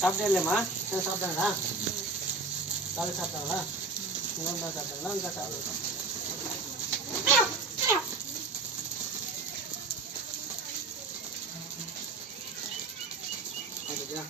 சாப்பிட்டே இல்லையம்மா? சாப்பிட்டாங்களா? காலை சாப்பிட்டாங்களா? இன்னொன்று தான் சாப்பிட்டாங்களா? இங்கே சாப்பிடுவோம். ஓகேயா?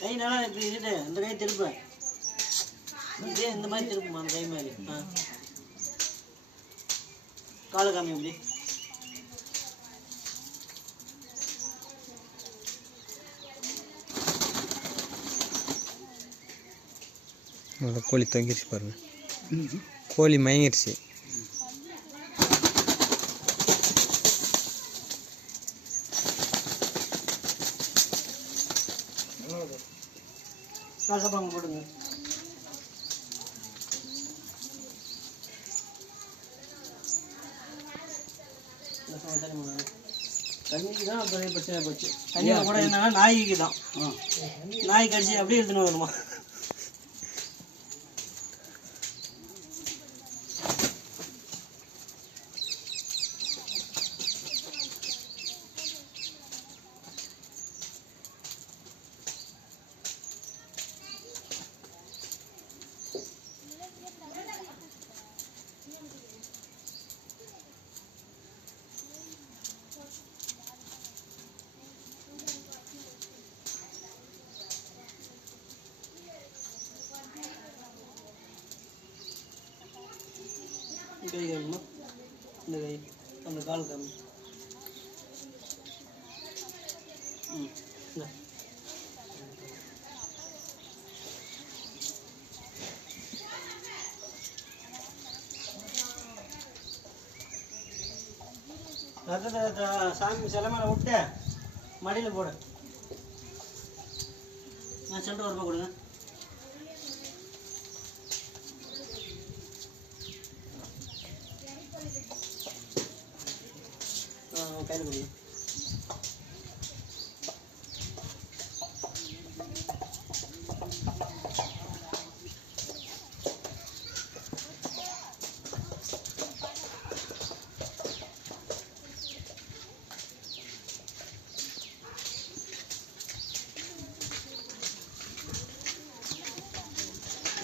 கை நல்லா இப்படி இருட்டு இந்த கை திருப்பேன் இந்த மாதிரி திருப்புமா அந்த கை மாதிரி காலை காமி இப்படி கோழி தொங்கிருச்சு பாருங்க கோழி மயங்கிருச்சு சாப்பாங்க போடுங்க தண்ணிக்கு தான் பெரிய பிரச்சனை போச்சு தண்ணியில் கூட என்னன்னா நாய்க்கு தான் நாய் கடிச்சு அப்படியே எடுத்துன்னு வருமா கை கழுமா இந்த கை அந்த கால் கம்மி ரத்தத்தை சாமி சில மேலே விட்டு மடியில் போடு நான் சொல்லிட்டு ஒரு ரூபா கொடுங்க கையில் கொடுங்க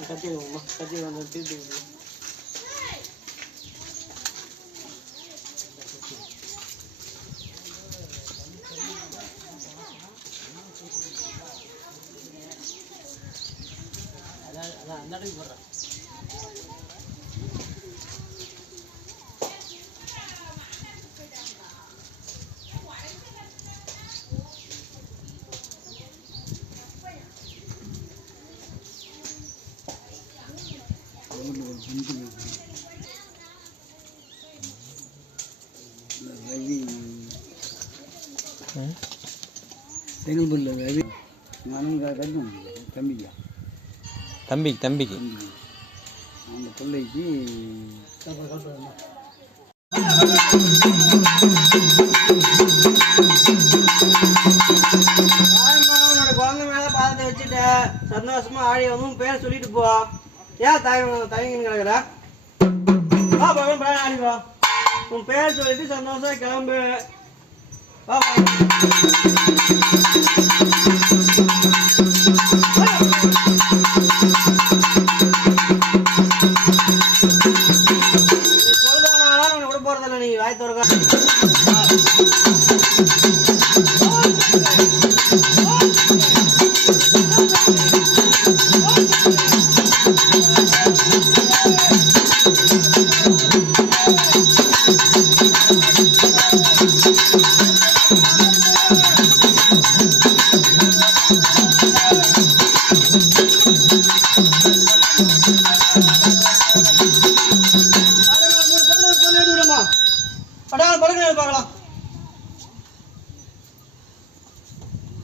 கத்தி வைங்கம்மா கத்தி வந்து தீர்த்து அதான் அந்த இடத்துக்கு போடுறேன் தம்பிக்கு அந்த பிள்ளைக்கு குழந்தை மேல பாதத்தை வச்சுட்டு சந்தோஷமா ஆடி வந்து பேர் சொல்லிட்டு போ ஏன் தயங்கின்னு கிடக்குற ஆடிப்பா உன் பேர் சொல்லிட்டு சந்தோஷமா கிளம்பு பொழுதானாலும் உனக்கு விட போறதில்ல நீ வாய் திறக்க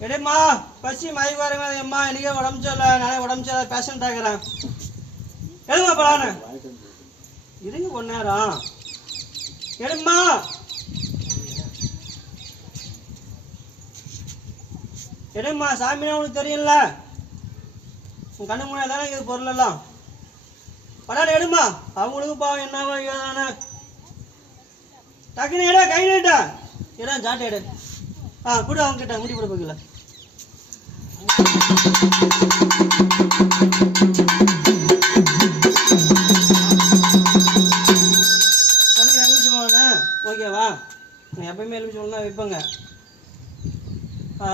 எடேம்மா பசி மயக்க வரமா அம்மா எனக்கே உடம்பு சரியில்லை நானே உடம்பு சரியில்லை பேஷண்ட் ஆகிறேன் எழுமா பலான்னு இருங்க கொஞ்ச நேரம் எடும்மா எடும்மா சாமினா உனக்கு தெரியும்ல உன் கண்ணு முன்னாடி தானே இது பொருள் எல்லாம் படாட எடுமா அவங்களுக்கு பாவம் என்னவோ ஐயோதானே டக்குன்னு எடா கை நீட்டா எடா சாட்டை எடு கூட அவங்க கிட்ட முடி போட போகல எலுமிச்சு போனே ஓகேவா நான் எப்பயுமே எலுமிச்சு போனா வைப்பேங்க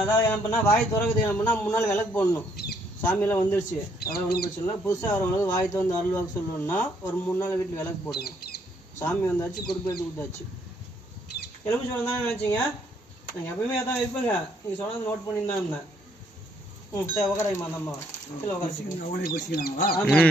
அதாவது என்ன பண்ணால் வாய் திறக்குது என்ன பண்ணால் முன்னால் விளக்கு போடணும் சாமியெல்லாம் வந்துடுச்சு அதெல்லாம் ஒன்றும் பிரச்சனை இல்லை புதுசாக வரவங்களுக்கு வாய் திறந்து அருள்வாக்கு சொல்லணும்னா ஒரு 3 நாள் வீட்டில் விளக்கு போடுங்க சாமி வந்தாச்சு குறிப்பிட்டு கொடுத்தாச்சு எலுமிச்சு போன தானே நினச்சிங்க நாங்கள் எப்பயுமே அதான் வைப்பேங்க நீங்கள் சொன்னது நோட் பண்ணியிருந்தேன் இருந்தேன் சரி உக்காரைம்மா நம்ம கீழே உட்காந்து அவங்களே குடிச்சிக்கிறாங்களா ஆமாம்